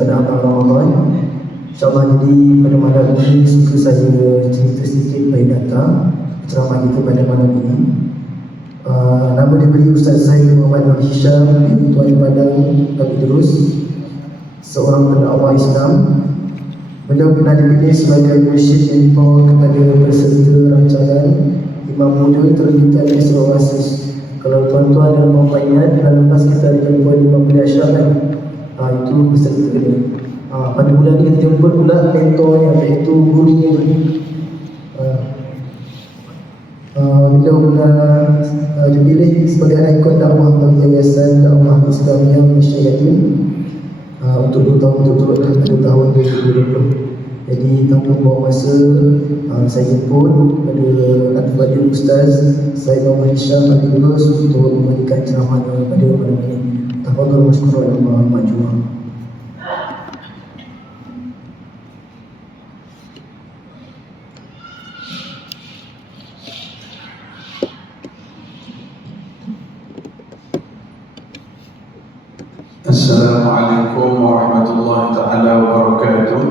pada abang Ramadan. InsyaAllah, jadi pada malam ini suka saya cerita sedikit biodata ceramah kita pada malam ini. Nama diberi Ustaz saya Muhammad Nur Hisham bin Tuan Padang Kami Terus, seorang pendakwah Islam. Beliau pernah dipilih sebagai mursyid mentor kepada peserta rancangan Imam Muda terbitan di Sarawak Oasis. Kalau tuan-tuan dan puan ingat, lepas kita ada jumpa Imam Muda Syah kan, itu peserta dia. Pada bulan ini kita jumpa pula mentornya, iaitu gurunya. Beliau pernah dipilih sebagai ikon dakwah bagi Yayasan Dakwah Islamiyah Malaysia Yatim untuk 2 tahun berturut-turut pada tahun 2020. Jadi tanpa buang masa, saya jemput kepada Al-Fadhil Ustaz Said Muhammad Hisham Kami Terus untuk memberikan ceramah pada malam ini. Tafadhal mashkuran wa majmu'ah. Assalamualaikum warahmatullahi ta'ala wabarakatuh.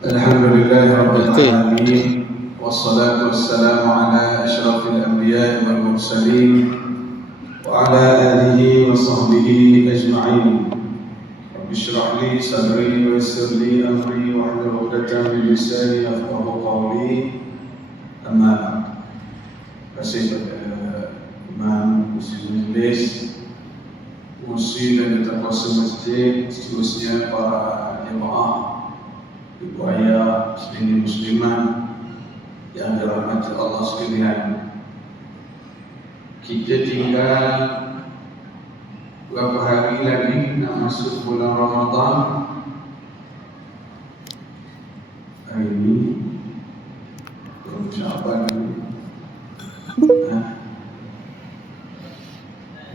Alhamdulillahi rabbil alamin, wassalatu wassalamu ala asyrafil anbiya'i wal mursalin wa ala alihi wa sahbihi ajma'in. Rabbi shrah li sadri wa yassir li amri wa hlul 'uqdatam min lisani yafqahu qawli. Amma kasih Imam Muslim Majelis, Musi dan terkuasa masjid, seterusnya para jemaah, ibu ayah, muslimin muslimat yang dirahmati Allah sekalian. Kita tinggal beberapa hari lagi nak masuk bulan Ramadan. Hari ini bulan Syaban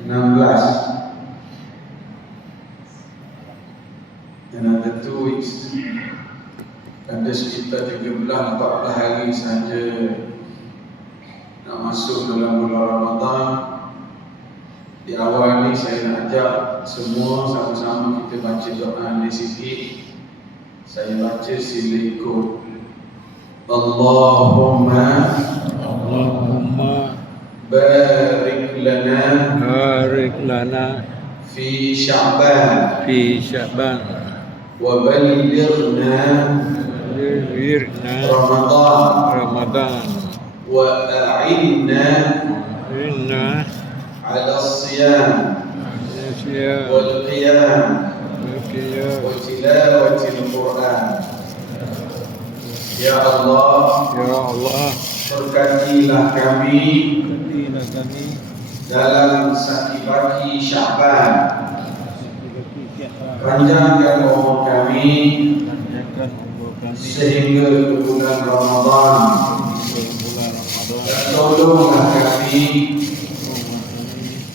16. Another 2 weeks. Ada sekitar 13-14 hari sahaja nak masuk dalam bulan Ramadan. Di awal ni saya nak ajak semua sama-sama kita baca doa ni sikit. Saya baca, sila ikut. Allahumma barik lana fi Sya'ban wa ballighna Ramadan wa a'inna ala siyam wal qiyam wa tilawatil Quran. Ya Allah, berkatilah kami dalam sakibaki Sya'ban, panjangkan umur kami sehingga ke bulan Ramadan, dan tolonglah kami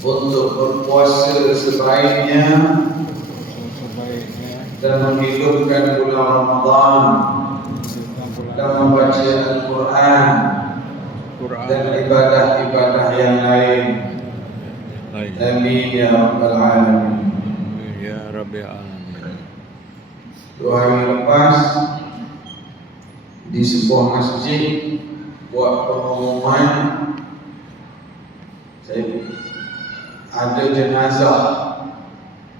untuk berpuasa sebaiknya dan menghidupkan bulan Ramadan dan membaca Al-Quran dan ibadah-ibadah yang lain. Amin ya rabbal alamin. Ya rabbil alamin. 2 hari lepas di sebuah masjid buat pengumuman, saya ada jenazah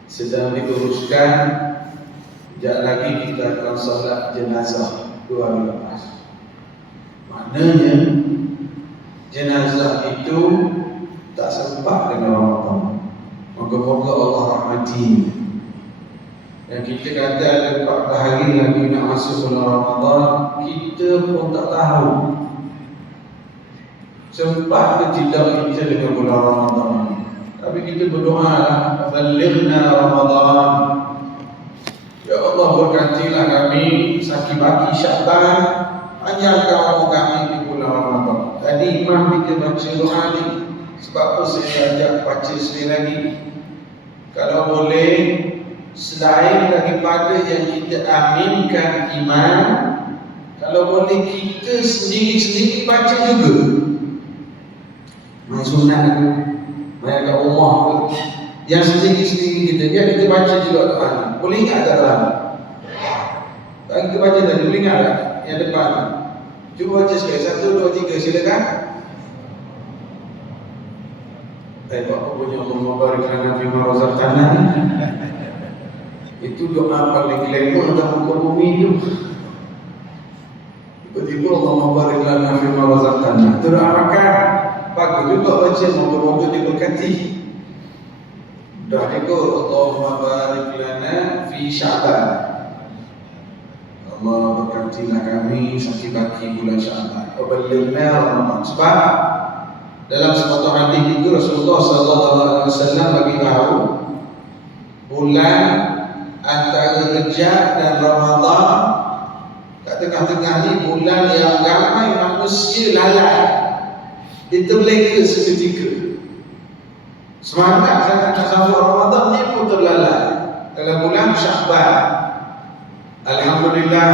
sedang diuruskan. Sekejap lagi kita akan solat jenazah 2 hari lepas. Maknanya jenazah itu tak sempat dengan Ramadan. Moga-moga Allah rahmati. Dan kita kata ada 4 hari lagi nak masuk bulan Ramadan, kita pun tak tahu sempat ke tidak kita dengan bulan Ramadan. Tapi kita berdoa lah, balighna Ramadan. Ya Allah, berkatilah kami sakibaki Sya'ban, panjangkan umur kami di bulan Ramadan. Tadi Imam kita baca doa ni, sebab apa saya ajak baca sekali lagi. Kalau boleh, selain daripada yang kita aminkan iman, kalau boleh kita sendiri-sendiri baca juga. Sunat, mereka Allah yang sendiri-sendiri kita. Biar kita baca juga doa ni. Boleh ingat tak doa ni? Tak kita baca tadi, boleh ingat tak? Yang depan ni. Cuba baca sekali. 1, 2, 3, silakan. Apa punya Allah barik lana fima razaqtana. Itu doa paling glamour dalam muka bumi tu. Tiba-tiba Allah barik lana fima razaqtana. Itu doa makan. Bagus juga baca, moga-moga diberkati. Doa juga Allahumma barik lana fi Sya'ban. Allah berkatilah kami saki-baki bulan Sya'ban. Waballighna Ramadan. Sebab dalam sebuah hadis itu Rasulullah SAW bagi tahu bulan antara Rejab dan Ramadan, kat tengah-tengah ni bulan yang ramai manusia lalai, diterleka seketika. Semangat saya nak sambut Ramadan ni pun terlalai dalam bulan Sya'ban. Alhamdulillah,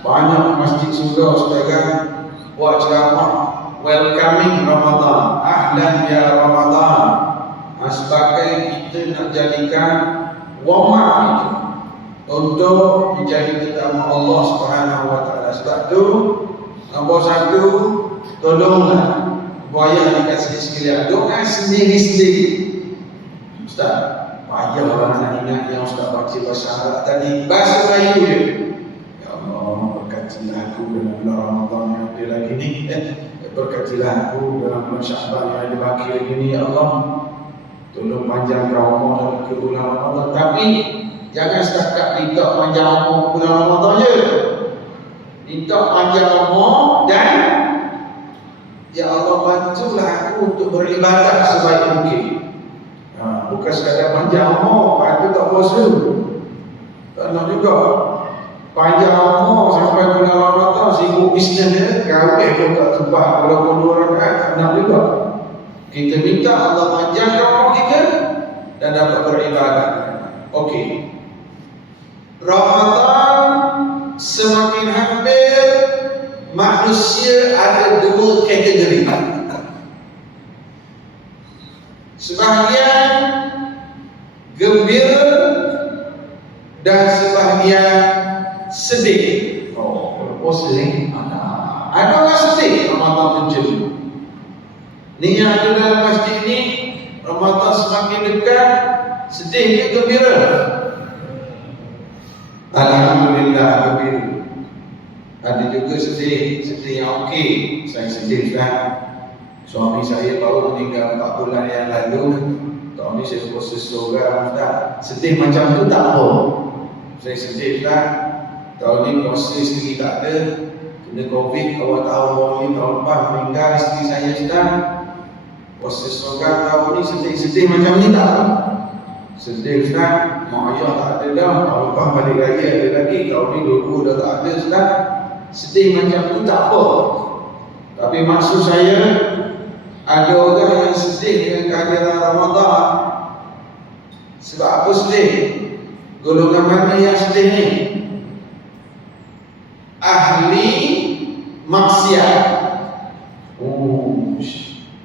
banyak masjid surau sekarang buat ceramah welcoming Ramadan, ahlan ya Ramadan, sebagai kita nak jadikan warm up itu untuk menjadi tetamu Allah Subhanahu wa taala. Sebab tu nombor 1, tolonglah buaya dikasih sekalian, doa sendiri-sendiri. Ustaz, payah orang nak ingat yang Ustaz baca bahasa Arab tadi, bahasa Melayu je. Ya Allah, berkatilah aku dalam bulan Ramadan yang ada lagi ni. Berkatilah aku dalam bulan Sya'ban yang ada baki lagi ni, ya Allah. Tolong panjangkan umur dalam ke bulan Ramadan. Tapi jangan setakat minta panjang umur bulan Ramadan je. Minta panjang umur dan ya Allah, bantulah aku untuk beribadah sebaik mungkin. Bukan sekadar panjang umur, itu tak puasa. Tak nak juga panjang umur sampai bulan Ramadan sibuk bisnes dia, kawin pun tak sempat walaupun 2 rakaat, tak nak juga. Kita minta Allah panjangkan umur kita dan dapat beribadah. Okey. Ramadan semakin hampir, manusia ada 2 kategori. Sebahagian gembira dan sebahagian sedih. Puasa ni ada orang sedih Ramadan muncul. Ni yang ada dalam masjid ni, Ramadan semakin dekat, sedih ke gembira? Alhamdulillah gembira. Ada juga sedih yang okey. Saya sedih kan, suami saya baru meninggal 4 bulan yang lalu. Tahun ni saya puasa seorang, Ustaz. Sedih macam tu tak apa. Saya sedih kan, tahun ni puasa isteri tak ada, kena Covid awal tahun tahun lepas meninggal isteri saya sedang. Puasa seorang tahun ni sedih macam ni tak? Sedih Ustaz, mak ayah tak ada dah, tahun lepas balik raya ada lagi, tahun ni 2 dah tak ada Ustaz. Sedih macam tu tak apa. Tapi maksud saya, ada orang yang sedih dengan kehadiran Ramadan. Sebab apa sedih? Golongan mana yang sedih ni? Ahli maksiat.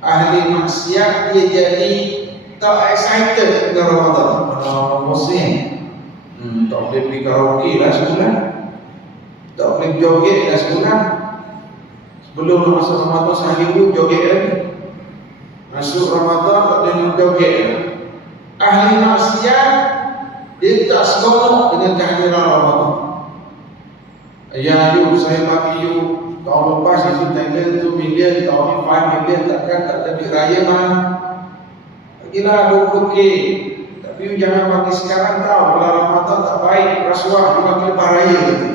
Ahli maksiat dia jadi tak excited dengan Ramadan. Kalau Muslim tak boleh pergi karaoke lah sebulan, tak boleh joget lah sebulan. Sebelum masuk Ramadan sehari tu joget lagi. Masuk Ramadan tak boleh joget lagi. Ahli maksiat dia tak seronok dengan kehadiran Ramadan. Ya, saya bagi tahun lepas itu tender 2 million, tahun ni 5 million, takkan tak ada duit raya mah. Bagilah 20k. Tapi jangan bagi sekarang tahu, bulan Ramadan tak baik, rasuah dia bagi lepas raya nanti.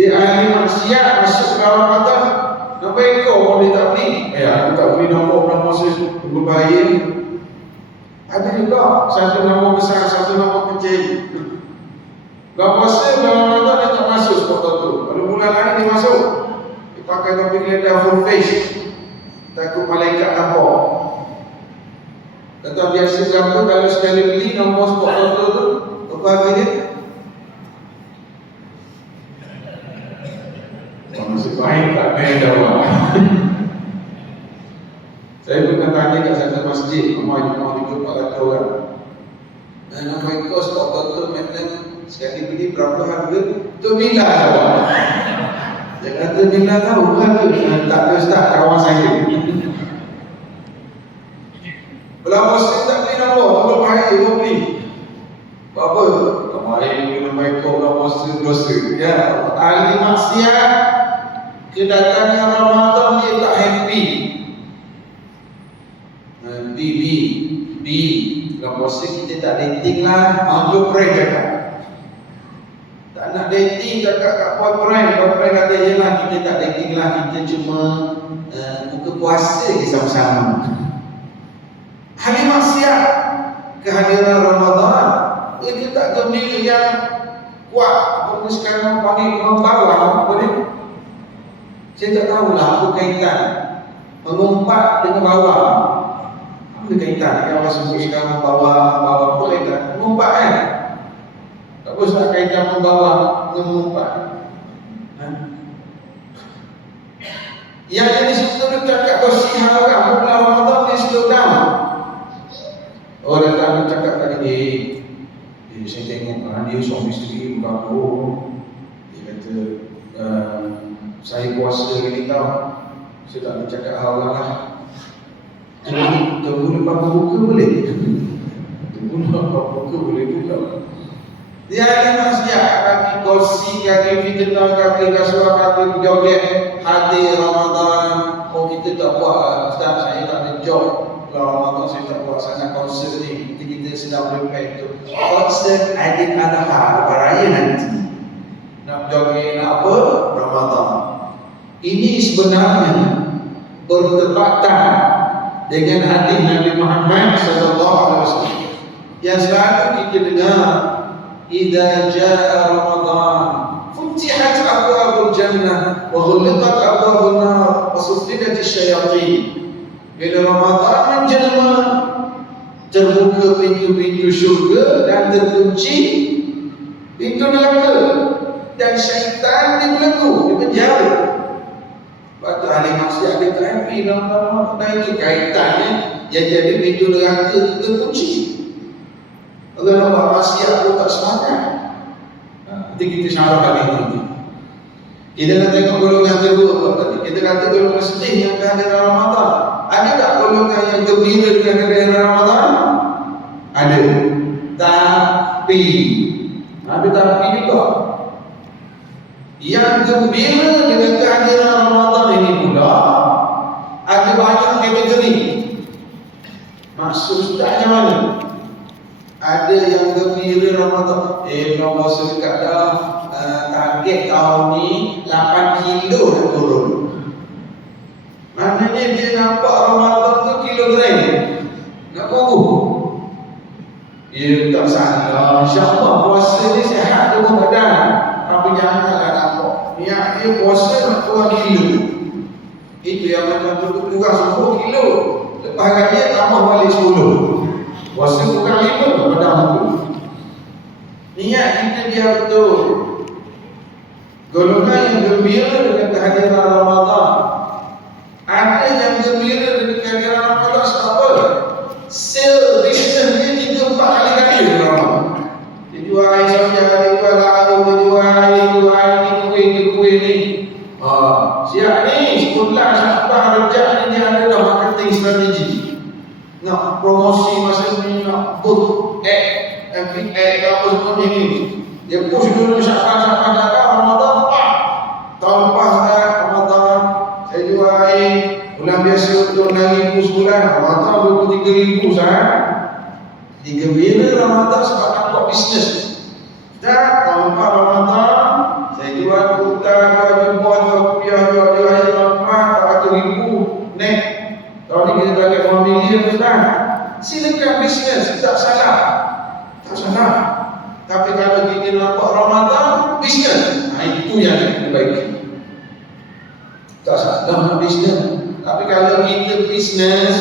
Dia ahli maksiat masuk bulan Ramadan, nampak kau boleh tak beli? Aku tak beli nombor bulan puasa tunggu bayar. Ada juga satu nombor besar, satu nombor kecil. Bulan puasa, bulan Ramadan dia tak masuk seperti tu. Kalau bulan lain dia masuk, dia pakai topi geledah full face, takut malaikat nampak. Kata biasa gambar kalau sekali beli nombor sport toto tu, apa harga dia? Masih baik tak payah jawab. Saya pernah tanya kat satu masjid, rumah 3-4 orang. Sekali beli berapa harga? Tu bila jawab. Jangan tu bila tahu harga. Tak ada ustaz kawan saya. Belah muslim tak beli nama, belum hari belum beli. Apa? Kemarin minum baik kau belah muslim dosa. Ya, ahli maksiat kedatangan Ramadan dia tak happy. Belah muslim kita tak dating lah, girlfriend cakap. Tak nak dating cakap kat boyfriend kata je lah kita tak dating lah, kita cuma buka puasa je sama-sama. Ahli maksiat kehadiran Ramadan itu tak gembira yang kuat. Apa sekarang panggil membawa apa ni? Saya tak tahulah apa kaitan mengumpat dengan bawah. Apa kaitan? Yang orang sebut sekarang membawa apa kaitan? Mengumpat kan? Tak apa sebab kaitan membawa dengan mengumpat. Yang jadi sebetulnya cakap kosihan orang bulan Ramadan dia slow down. Oh datang cakap tadi saya tengok dia suami isteri bergaduh. Dia kata saya puasa hari ni tau, saya tak boleh cakap hal orang lah. Tunggu lepas berbuka boleh? Tunggu lepas berbuka boleh juga. Dia ada maksiat, kaki kursi, kaki fitnah, kaki kasuah, kaki joget hadir Ramadan. Oh kita tak buat, Ustaz saya tak ada job. Kalau Ramadan saya tak buat sangat konsert ni. Kita sedang prepare tu konsert Aidil Adha lepas raya nanti. Nak joget nak apa? Ramadan. Ini sebenarnya bertepatan dengan hadis Nabi Muhammad sallallahu alaihi wasallam yang selalu kita dengar, idza jaa Ramadan futihat abwabul jannah wa ghulqat abwabun nar wa suffidat asyayatin. Bila Ramadan menjelma, terbuka pintu-pintu syurga dan terkunci pintu neraka, dan syaitan dibelenggu, dipenjara. Sebab tu ahli maksiat dia tak happy dalam Ramadan. Itu kaitannya yang jadi pintu neraka itu terkunci. Kalau nak buat maksiat pun tak semangat. Nanti kita syarah kali ini. Kita nak tengok golongan kedua apa tadi. Kita kata golongan sedih yang kehadiran Ramadan. Ada tak golongan yang gembira dengan kehadiran Ramadan? Ada. Tapi juga yang gembira dengan kehadiran Ramadan ini pula ada banyak kategori. Maksud ustaznya mana? Ada yang gembira Ramadan. Nak puasa dekat dah. Target tahun ni 8 kilo dah turun. Maknanya dia nampak Ramadan tu kilogram. Nak tunggu. Ya tak salah. InsyaAllah puasa ni sihat tubuh badan. Tapi janganlah nampak niat dia puasa nak turun kilo. Itu yang macam tu kurang 10 kilo. Lepas raya tambah balik 10. Puasa bukan 5 badan tu. Niat kita biar betul. Golongan yang gembira dengan kehadiran Ramadan. Ada yang gembira dengan kehadiran Ramadan sebab apa? Sale business dia 3-4 kali dalam Ramadan. Dia jual air saja, dia jual lagu, dia jual air ni, kuih ni. Siap ni, sebulan Syakbah Rejab ni dia ada dah marketing strategi. Nak promosi masa ni, nak book ad, apa semua ni. Dia push dulu Syakbah Ramadan. Tahun lepas Ramadan saya jual air bulan biasa untuk 6,000 sebulan, Ramadan 23,000 sah. Digembira Ramadan sebab nak buat bisnes. Dan tahun lepas Ramadan saya jual kurta, jual jubah, jual kopiah, jual air lampah 400,000 net. Tahun ni kita bagi 1 million kan. Silakan bisnes, tak salah. Tak salah. Tapi kalau kita nampak Ramadan bisnes, itu yang kita baiki. Tak salah nak bisnes. Tapi kalau kita bisnes,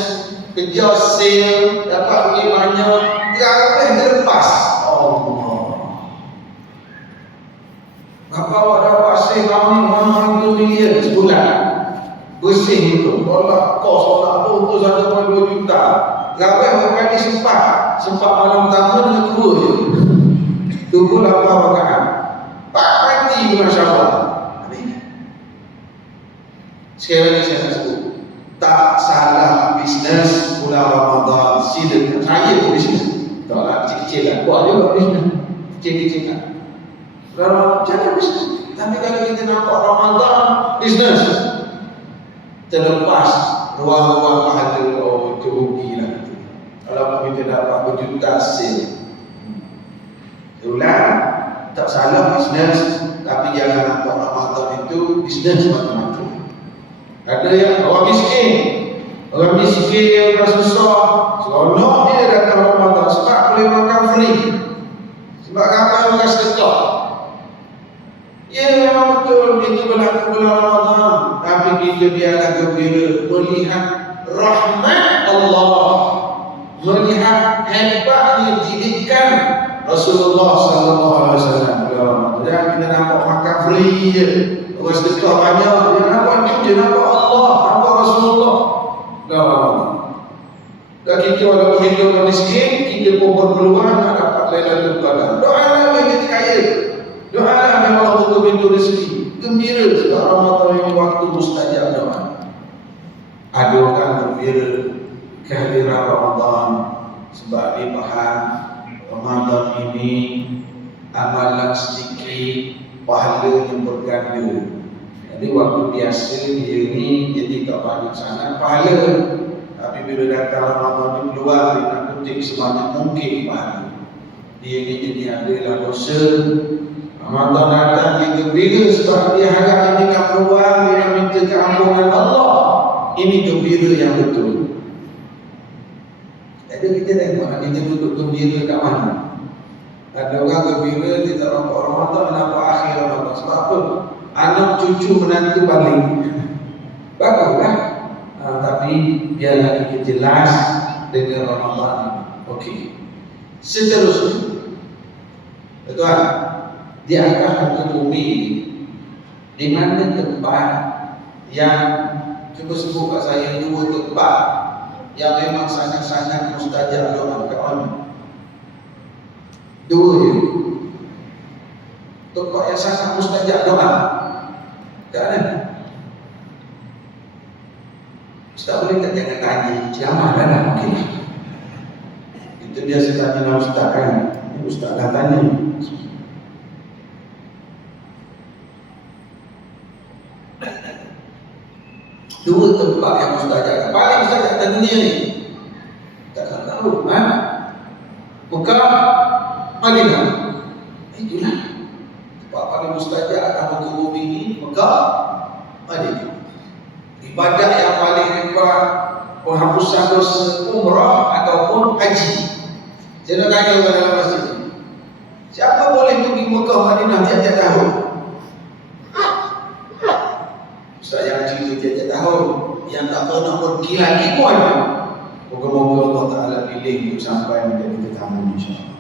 kejar sale, dapat duit banyak, dia terlepas. Allah. Bapa awak dapat sale tahun ni 1 million sebulan. Bersih itu. Kalau kos tak apa untuk 1.2 juta. Gawe awak kali sempat malam pertama dengan 2 je. 2 28 rakaat. Tak mati Masya Allah. Sekali lagi saya sebut, tak salah bisnes bulan Ramadan. Sila saya pun bisnes. Tak lah, kecil-kecil lah. Buat juga bisnes. Kecil-kecil lah. Jangan bisnes. Tapi kalau kita nampak Ramadan, bisnes. Terlepas ruang-ruang pahala, oh itu rugi lah. Kalau kita dapat berjuta sen. Ulang, tak salah bisnes. Tapi jangan nampak Ramadan itu bisnes macam-macam. Ada yang orang miskin, orang susah, seronok dia datang Ramadan sebab boleh makan free, sebab ramai orang sedekah. Ya memang betul itu berlaku bulan Ramadan, tapi kita biarlah gembira melihat rahmat Allah, melihat hebatnya didikan Rasulullah sallallahu alaihi wasallam bulan Ramadan. Jangan kita nampak makan free je, orang sedekah banyak, dia nampak itu, dia nampak Allah, nampak Rasulullah. Dan kita walaupun kita orang miskin, kita pun berpeluang nak dapat Lailatul Qadar. Doalah biar kita kaya, doalah biar Allah buka pintu rezeki. Gembira sebab Ramadan ini waktu mustajab doa. Ada orang gembira kehadiran Ramadan sebab dia faham Ramadan ini amalan sedikit, pahalanya berganda. Jadi waktu biasa dia ni jadi tak banyak sangat pahala, tapi bila datang Ramadan ni keluar dia nak kutip sebanyak mungkin pahala. Dia ni jadi adalah dosa. Ramadan datang dia gembira sebab dia harap ini nak keluar, dia nak minta keampunan Allah. Ini gembira yang betul. Jadi kita tengok kita duduk gembira kat mana. Ada orang gembira dia tak nampak Ramadan, nampak akhir Ramadan. Sebab apa? Anak cucu menantu balik. Baguslah. Tapi biarlah kita jelas dengan Ramadan. Okey. Seterusnya, tuan, di atas muka bumi di mana tempat yang cuba sebut kat saya dua tempat yang memang sangat-sangat mustajab doa kat mana? Dua je. Tempat yang sangat mustajab doa. Tak ada. Ustaz boleh tak jangan tanya ceramah lah mungkin. Itu biasa tanya dengan Ustaz kan. Ustaz dah tanya. Dua tempat yang mustajab, paling mustajab dalam dunia ni. Tak tahu, Mekah, Madinah. Itulah tempat paling mustajab akan muka bumi ini. Mekah, Madinah. Ibadat yang paling hebat, penghapusan dosa umrah ataupun haji. Saya nak tanya kepada dalam masjid ini, siapa boleh pergi Mekah, Madinah tiap-tiap tahun? Ustaz yang cerita tiap-tiap tahun, yang tak pernah pergi lagi pun. Moga-moga Allah Ta'ala pilih untuk sampai menjadi tetamu insyaAllah.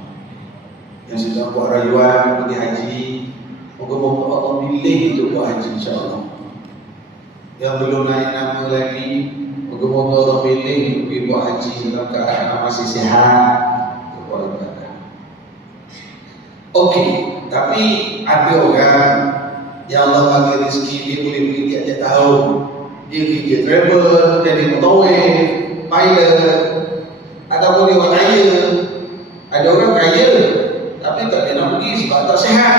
Yang sedang buat rayuan pergi haji, moga-moga Allah pilih untuk buat haji insyaAllah. Yang belum naik nama lagi, moga-moga Allah pilih untuk pergi buat haji dalam keadaan masih sihat. Okey, tapi ada orang yang Allah bagi rezeki dia boleh pergi tiap-tiap tahun. Dia kerja travel, jadi motoway, pilot, ataupun dia orang kaya. Ada orang kaya tapi tak dia nak pergi sebab tak sihat.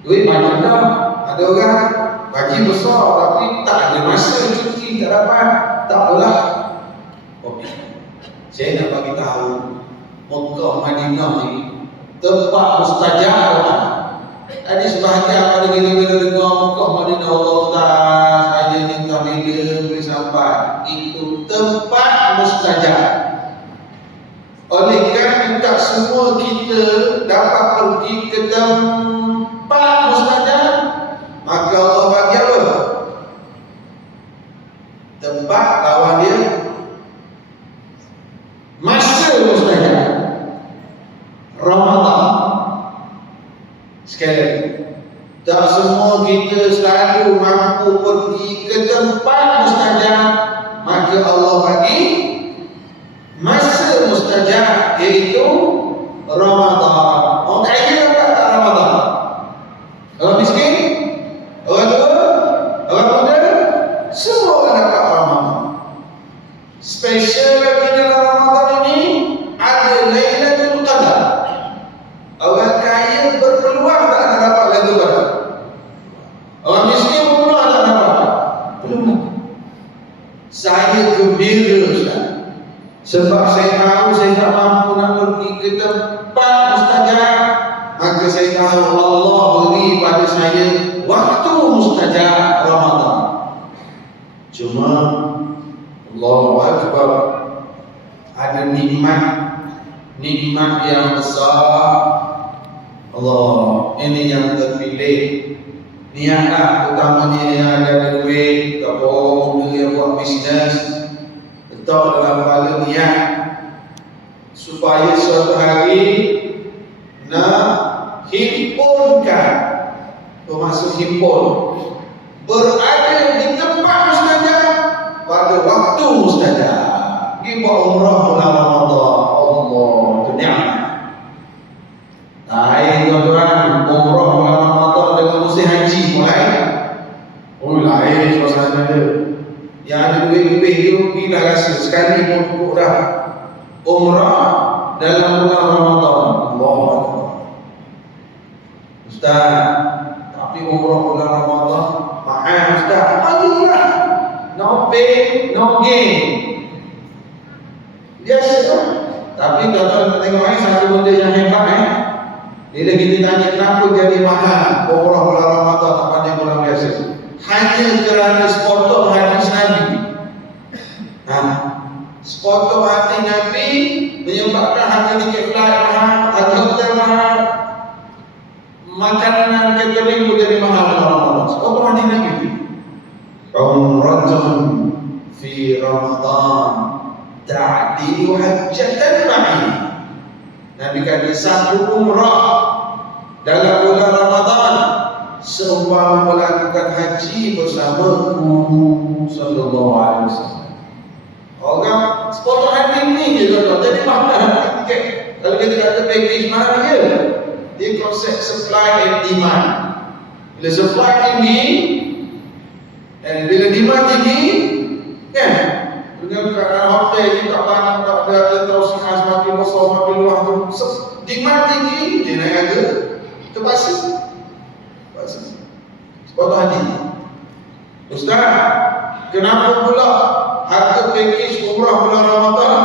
Duit banyak dah. Ada orang gaji besar tapi tak ada masa cuti, tak dapat. Tak apalah. Okey. Saya nak bagi tahu Mekah Madinah ni tempat mustajab doa. Tadi sebahagian pada bila-bila dengar Mekah Madinah, Allah Ta'ala saya minta bila boleh sampai. Itu tempat mustajab. Oleh kerana tak semua kita dapat pergi ke tempat mustajab, maka Allah bagi apa? Tempat lawan dia masa mustajab, Ramadan. Sekali lagi, tak semua kita selalu mampu pergi ke tempat mustajab, maka Allah bagi masa mustajab, iaitu Ramadan. Orang kaya nikmat yang besar. Allah, ini yang terpilih. Niatlah utamanya yang ada duit, ataupun yang buat bisnes, letak dalam kepala niat supaya suatu hari nak himpunkan, bermaksud himpun, berada di tempat mustajab pada waktu mustajab. Pergi buat umrah bulan Ramadan, Allah, itu nikmat. Lain tuan-tuan, umrah bulan Ramadan dengan musim haji mulai. Oh lain suasana dia. Yang ada duit lebih tu pergi dah rasa sekali pun cukup dah. Umrah dalam bulan Ramadan, Allah Akbar. Ustaz, tapi umrah bulan Ramadan mahal Ustaz. Marilah, no pain, no gain. Biasa tu. Tapi tuan-tuan tengok satu benda yang hebat bila kita tanya kenapa jadi mahal umrah bulan Ramadan tempatnya bulan biasa, hanya kerana sepotong hadis Nabi. Sepotong hadis Nabi menyebabkan harga tiket flight mahal, harga hotel mahal, makanan catering pun jadi mahal bulan Ramadan. Sepotong hadis Nabi. Umratun fi Ramadan ta'dilu hajjatan ma'i. Nabi kata satu umrah dalam bulan Ramadan seumpama melakukan haji bersamaku sallallahu alaihi wasallam. Orang sepotong hadis ni je tuan-tuan. Jadi mahal tiket. Kalau kita kata package mahal dia. Dia konsep supply and demand. Bila supply tinggi dan bila demand tinggi, kan? Dengan keadaan hotel ni tak banyak, tak ada terus semakin besar, semakin luas tu. Demand tinggi, dia naik harga. Terpaksa. Sepotong hadis. Ustaz, kenapa pula harga package umrah bulan Ramadan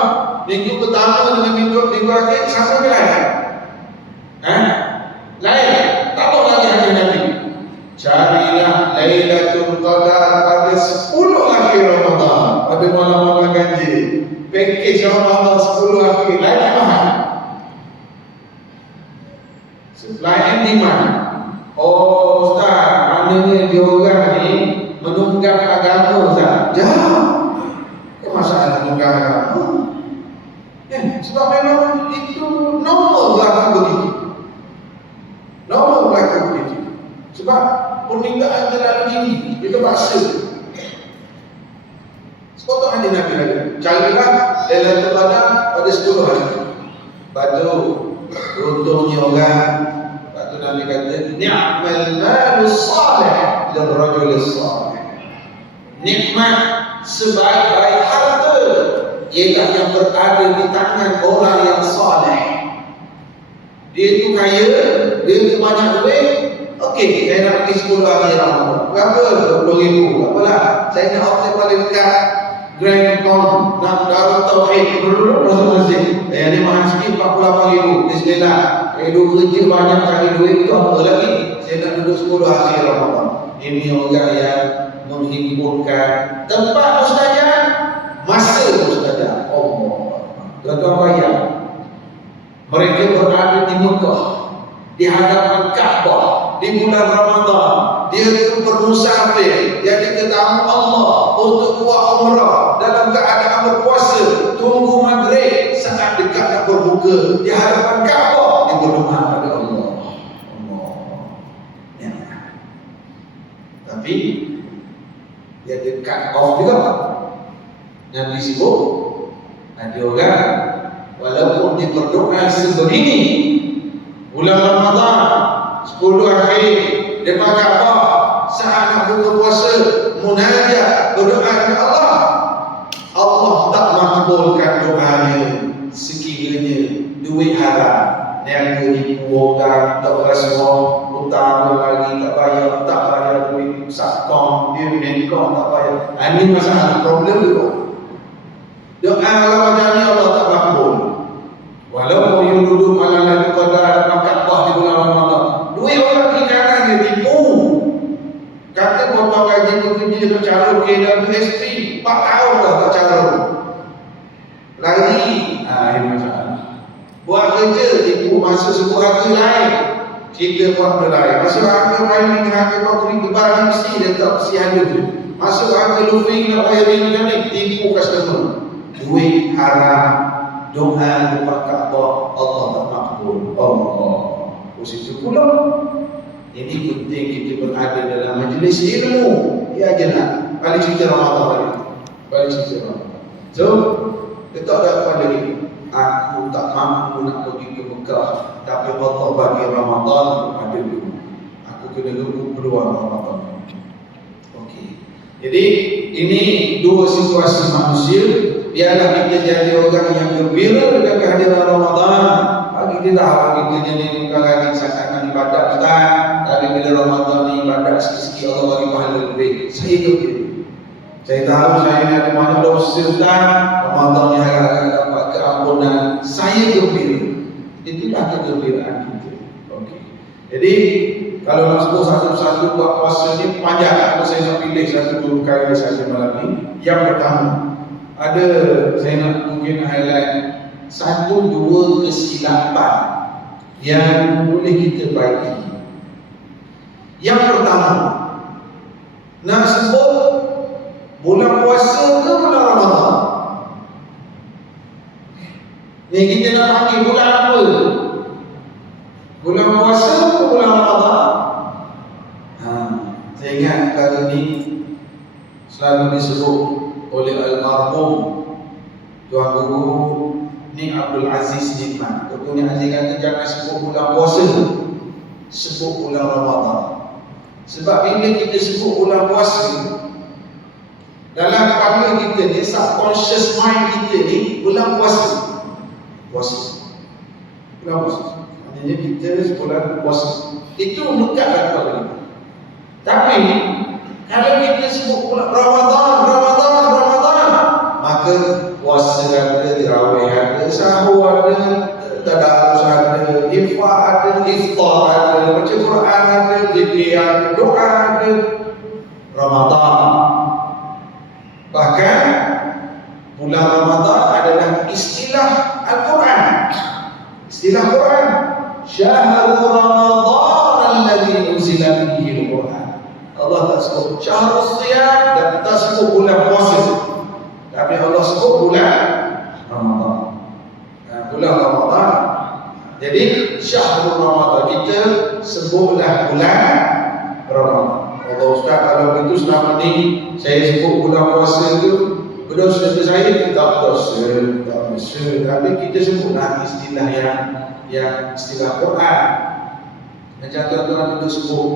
minggu pertama dengan minggu akhir sama ke lain? Lain. Tak tahu lagi hadis Nabi. Carilah Lailatul Qadar pada 10 akhir Ramadan, pada malam-malam ganjil. Package Ramadan 10 akhir lagi mahal. Supply and demand. Oh Ustaz, maknanya dia orang ni menunggang agama Ustaz. Jangan. Masalah menunggang agama. Sebab memang itu normal berlaku begitu. Normal berlaku begitu. Sebab permintaan terlalu tinggi. Dia terpaksa. Sepotong hadis Nabi lagi. Carilah Lailatul Qadar pada 10 hari. Batu untungnya orang. Batu Nabi kata ni'mal malus salih lirrajul salih. Nikmat sebaik-baik harta ialah yang berada di tangan orang yang salih. Dia tu kaya, dia tu banyak duit. Okey, saya nak pergi 10 hari Ramadan. Berapa? 20,000. Apalah, saya nak hotel paling dekat Grand Con, nak Darul Tauhid, masuk masjid. Ni mahal sikit 48,000. Bismillah. Dua kerja banyak cari duit tu apa lagi? Saya nak duduk 10 hari Ramadan. Ini orang yang menghimpunkan tempat mustajab, masa mustajab. Allah. Tuan-tuan bayang. Mereka berada di Mekah, di hadapan Kaabah, di bulan Ramadan. Dia itu bermusafir, dia diketahui Allah untuk buat umrah dalam keadaan berpuasa, tunggu maghrib saat dekat nak berbuka di hadapan Kaabah, dia berdoa pada Allah. Ya. Tapi dia dekat off juga. Nabi sibuk. Ada orang walaupun dia berdoa sebegini bulan Ramadan 10 akhir depan Kaabah saat nak buka puasa, munajat berdoa kepada Allah, Allah tak makbulkan doanya sekiranya duit haram, niaga dibuangkan, tak rasuah, hutang lagi tak bayar, tak bayar duit satkom, dia menkong tak bayar. Ini masalah, problem juga. Doa Allah macam ni Allah tak makbul. Walaupun you duduk malam Lailatul Qadar dalam Kaabah di bulan Ramadan, duit orang kiri kanan dia tipu. Kata potong gaji bekerja untuk calon KWSP 4 tahun dah tak calon. Lagi ini masa sebut harga lain. Kita buat benda lain. Masa harga wiring, harga konkrit, barang mesti dia tak mesti ada tu. Masa harga loofing nak wiring macam ni, tipu customer. Duit haram, doa depan Kaabah, Allah tak makbul. Allah. Positif pula. Ini penting kita berada dalam majlis ilmu. Ya jenak. Balik cerita Ramadan tadi. Balik cerita Ramadan. So, kita tak ada lagi. Aku tak mampu nak pergi ke Mekah, tapi Allah bagi Ramadan kepada dulu. Aku kena tunggu peluang Ramadan. Okey. Jadi ini dua situasi manusia. Biarlah kita jadi orang yang gembira dengan kehadiran Ramadan. Bagi kita tahu kita jadi bukan lagi sangat ibadat Ustaz, tapi bila Ramadan ni ibadat sikit-sikit Allah bagi pahala lebih. Saya gembira. Saya tahu saya ni ada mana dosa Ustaz, Ramadan ni harap dapat keampunan. Saya gembira. Itulah kegembiraan kita. Okey. Jadi kalau nak sebut satu-satu buat puasa ni panjang. Kalau saya nak pilih satu perkara saja malam ni. Yang pertama, ada saya nak mungkin highlight 1-2 kesilapan yang boleh kita baiki. Yang pertama, nak sebut bulan puasa ke bulan Ramadan? Ni kita nak panggil bulan apa? Bulan puasa ke bulan Ramadan? Saya ingat kali ni selalu disebut oleh almarhum Tuan Guru ni Abdul Aziz Nikmat. Dr. Ni Aziz kata jangan sebut bulan puasa, sebut bulan Ramadan. Sebab bila kita sebut bulan puasa, dalam kepala kita ni, subconscious mind kita ni bulan puasa. Puasa. Bulan puasa. Maksudnya kita sebulan puasa. Itu dekat dalam kepala kita. Tapi kalau kita sebut bulan Ramadan, maka puasa ada, tarawih ada, sahur ada, tadarus ada, infak ada, iftar ada, baca Quran ada, zikir ada, doa ada. Ramadan. Bahkan bulan Ramadan adalah istilah Al-Quran. Istilah Quran. Syahrul Ramadan alladzi unzila fihi al-Quran. Allah tak sebut syahrul siyam dan tak sebut bulan puasa. Tapi Allah sebut bulan Ramadan. Bulan Ramadan. Jadi syahrul Ramadan kita sebutlah bulan Ramadan. Allah Ustaz, kalau itu selama ni saya sebut bulan puasa tu berdosa ke saya? Tak berdosa, tak berdosa. Tapi kita sebutlah istilah yang istilah Quran. Macam tuan-tuan dulu sebut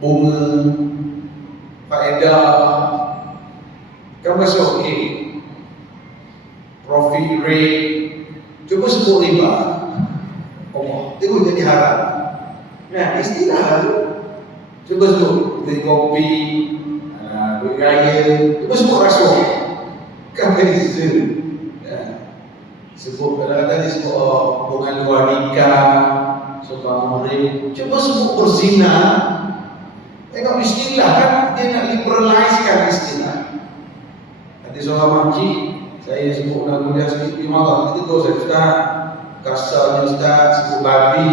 bunga, faedah, kan masuk okey. Profit rate, cuba sebut riba. Allah, itu jadi haram. Nah, istilah tu. Cuba sebut beli kopi, beli raya, cuba sebut rasuah. Kan beza. Sebut kadang-kadang disebut hubungan luar nikah, sopan murid. Cuba sebut berzina. Tengok istilah kan, dia nak liberalisekan istilah. Ada seorang makcik, saya sebut nak kuliah sikit di malam, kita tahu saya Ustaz, kasarnya Ustaz sebut babi.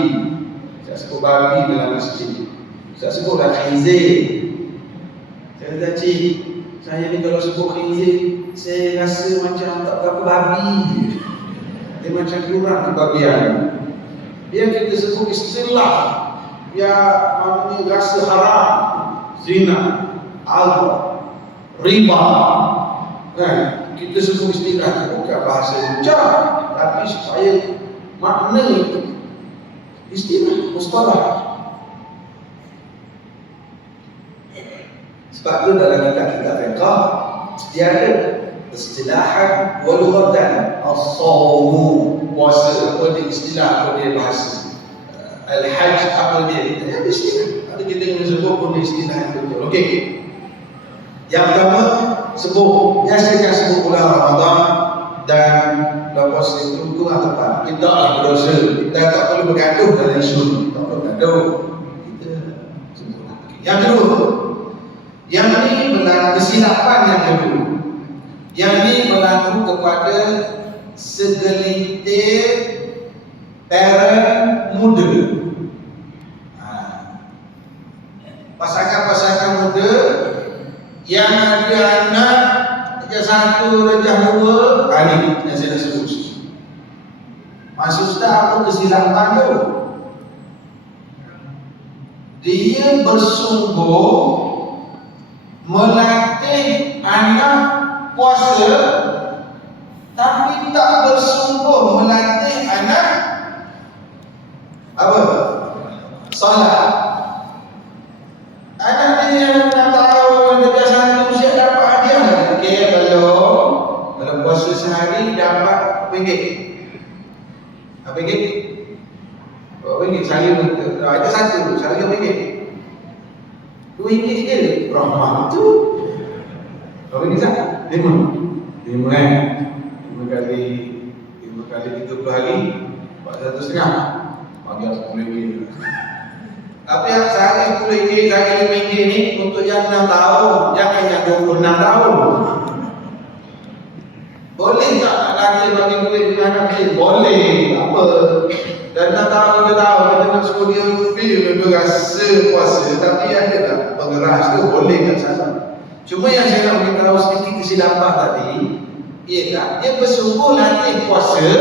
Saya sebut babi dalam masjid. Saya sebutlah khinzir. Saya kata, cik, saya ni kalau sebut khinzir, saya rasa macam tak berapa babi. Dia macam kurang kebabian. Dia kita sebut istilah yang maknanya rasa haram, zina, alba, riba. Kan? Kita sebut istilah bukan bahasa ucap, tapi supaya makna itu istilah, mustalah. Sebab itu dalam kitab-kitab fiqh dia ada istilahan wa lughatan as-shawm, puasa apa dia istilah, apa dia bahasa, al-hajj apa dia, ada istilah. Ada kita yang sebut pun istilah yang betul. Okey. Yang pertama sebut, biasakan sebut bulan Ramadan dan lepas itu apa? Kita berdosa. Kita tak perlu bergaduh dalam isu. Tak perlu bergaduh. Kita sebutlah. Yang kedua, yang ini berlaku kesilapan yang kedua. Yang ini berlaku kepada segelintir parent muda. Pasangan-pasangan muda yang ada anak darjah 1, darjah 2, ini yang saya dah sebut. Maksud Ustaz apa kesilapan tu? Dia bersungguh melatih anak puasa, tapi tak bersungguh melatih anak apa? Solat. Anak dia yang 6 tahun, darjah 1 siap dapat hadiah. Okey, kalau puasa sehari dapat RM1. Apa RM1? RM1 sehari ada 1, sehari RM1. RM2 je. Berapa tu? Berapa ni Zat? 5 kan? 5 kali 30 hari buat 1,5. Bagi RM10. Tapi yang sehari RM10, sehari RM5 ni untuk yang 6 tahun, jangan yang 26 tahun. Boleh tak nak laki bagi duit dengan anak kecil? Boleh, tak apa. Dan 6 tahun, 2 tahun, kita nak suruh dia feel, dia rasa puasa. Tapi ada tak pengeras tu? Boleh tak salah. Cuma yang saya nak beritahu sedikit kesilapan tadi, ialah dia bersungguh latih puasa,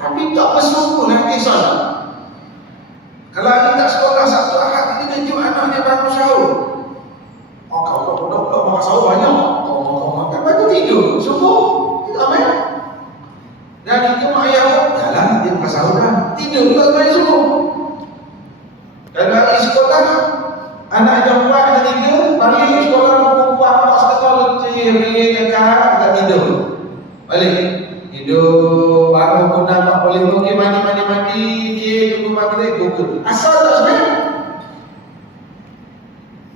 tapi tak bersungguh latih solat. Kalau dia tak sekolah Sabtu Ahad, dia kejut anak dia bangun sahur. Oh, kalau budak-budak makan sahur banyak. Oh, makan baju tidur. Subuh, itu amal. Dan itu mak ayah pun, jalan dia makan sahur dah. Tidur juga sebenarnya subuh. Kalau hari sekolah, anak jam 4 dan 3, balik sekolah pukul 4, 4:30 letih, kakak, tak tidur. Balik. Tidur, bangun pukul 6, 4:45, okey, mandi, dia tunggu maghrib, pukul. Asal tak sebenarnya?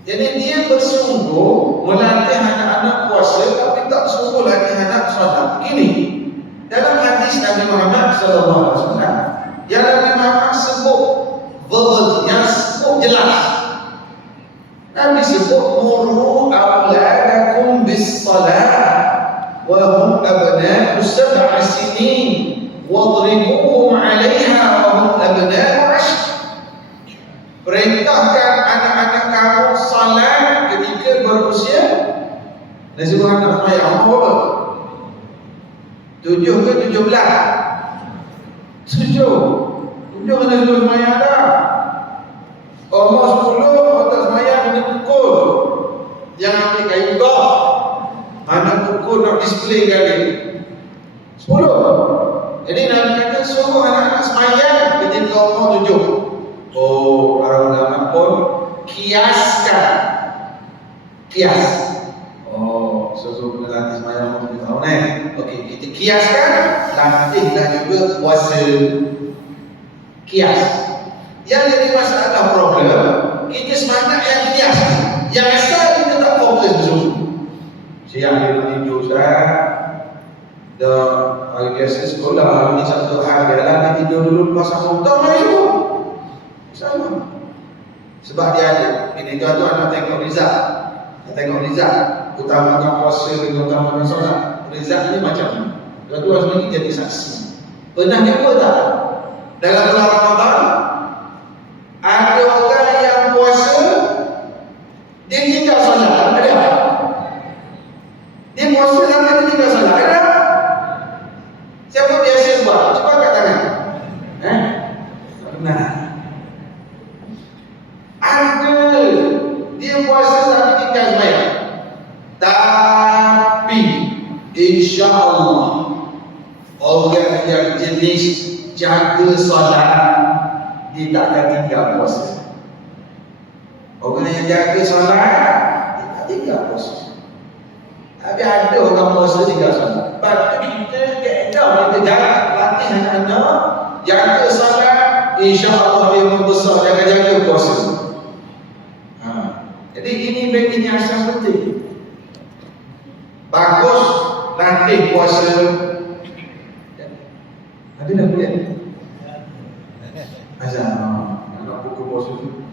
Jadi dia bersungguh melatih anak-anak puasa, tapi tak sungguh latih anak solat. Begini, dalam hadis Nabi Muhammad SAW, yang Nabi Muhammad sebut verbal, yang sebut jelas. Nabi sebut muru auladakum bis salat wa hum abna'u 7 sinin wadribuhum 'alaiha wa hum abna'u 10. Perintahkan anak-anak kamu salat ketika berusia, dan sebut anak ayah berapa? 7 ke 17? 7 kena suruh semayang dah. Umur 10 tak semayang kena pukul. Jangan ambil kayu golf, mana pukul nak display kali 10. Jadi Nabi kata suruh anak-anak semayang ketika umur 7. Oh, para ulama pun kiaskan. Kias. Oh, suruh berlatih semayang umur 7 tahun okey, kita kiaskan, latihlah juga puasa. Kias. Yang jadi masalah problem, kita semangat yang kias. Yang asal kita tak fokus betul. Siang dia nak tidur Ustaz. Dan hari biasa sekolah, hari ni Sabtu Ahad, jalan dia tidur dulu lepas sambung. Tak main semua. Sama. Sebab dia ada. Ini tu anak tengok result. Dia tengok result. Utamakan puasa dengan utamakan solat. Result ni macam ni. Tuan-tuan sendiri jadi saksi. Pernah jumpa tak? Dalam bulan Ramadan, ada orang yang puasa, dia tinggal solat. Ada? Dia puasa tapi dia tinggal solat. Ada? Siapa biasa buat? Cuba angkat tangan. Tak pernah. Ada. Dia puasa tapi tinggal sembahyang. Tapi insya-Allah orang yang jenis jaga solat, dia tak akan tinggal puasa. Orang yang jaga solat, dia tak tinggal puasa. Tapi ada orang puasa tinggal solat. Sebab tu kita kaedah, kita jaga latih anak-anak jaga solat, insya-Allah dia membesar, dia akan jaga puasa. Jadi ini bagian yang sangat penting. Bagus latih puasa. Ada nak boleh? Azan. Nak buka puasa tu.